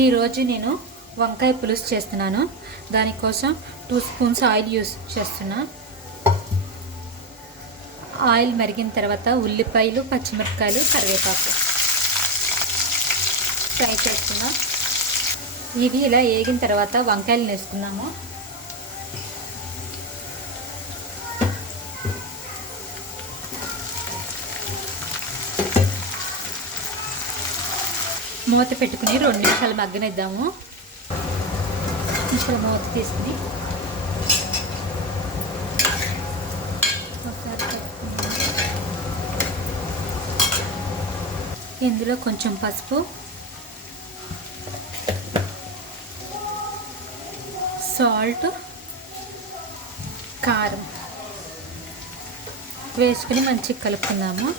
ఈరోజు నేను వంకాయ పులుసు చేస్తున్నాను. దానికోసం 2 స్పూన్స్ ఆయిల్ యూస్ చేస్తున్నా. ఆయిల్ మరిగిన తర్వాత ఉల్లిపాయలు, పచ్చిమిరపకాయలు, కరివేపాకు ఫ్రై చేస్తున్నా. ఇవి ఇలా వేగిన తర్వాత వంకాయలు వేసుకున్నాము. మూత పెట్టుకుని 2 నిమిషాలు మగ్గనిద్దాము. ఇప్పుడు మూత తీసుకుని ఇందులో కొంచెం పసుపు, సాల్ట్, కారం వేసుకుని మంచిగా కలుపుకుందాము.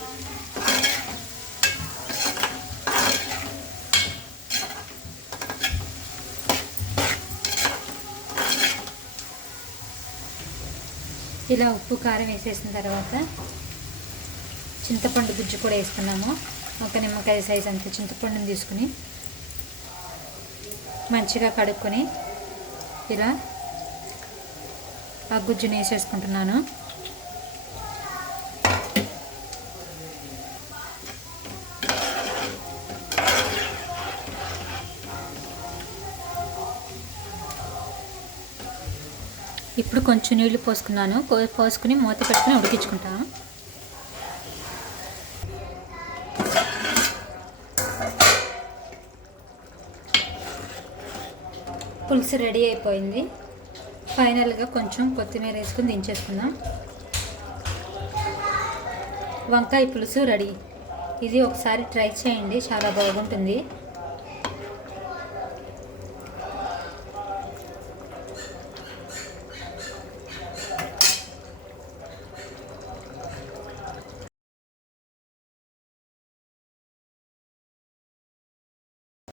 ఇలా ఉప్పు కారం వేసేసిన తర్వాత చింతపండు గుజ్జు కూడా వేసుకున్నాము. ఒక నిమ్మకాయ సైజ్ అంత చింతపండుని తీసుకుని మంచిగా కడుక్కొని ఇలా ఆ గుజ్జుని వేసేసుకుంటున్నాను. ఇప్పుడు కొంచెం నీళ్లు పోసుకున్నాను. పోసుకుని మూత పెట్టుకుని ఉడికించుకుంటాను. పులుసు రెడీ అయిపోయింది. ఫైనల్గా కొంచెం కొత్తిమీర వేసుకుని దించేసుకుందాం. వంకాయ పులుసు రెడీ. ఇది ఒకసారి ట్రై చేయండి, చాలా బాగుంటుంది.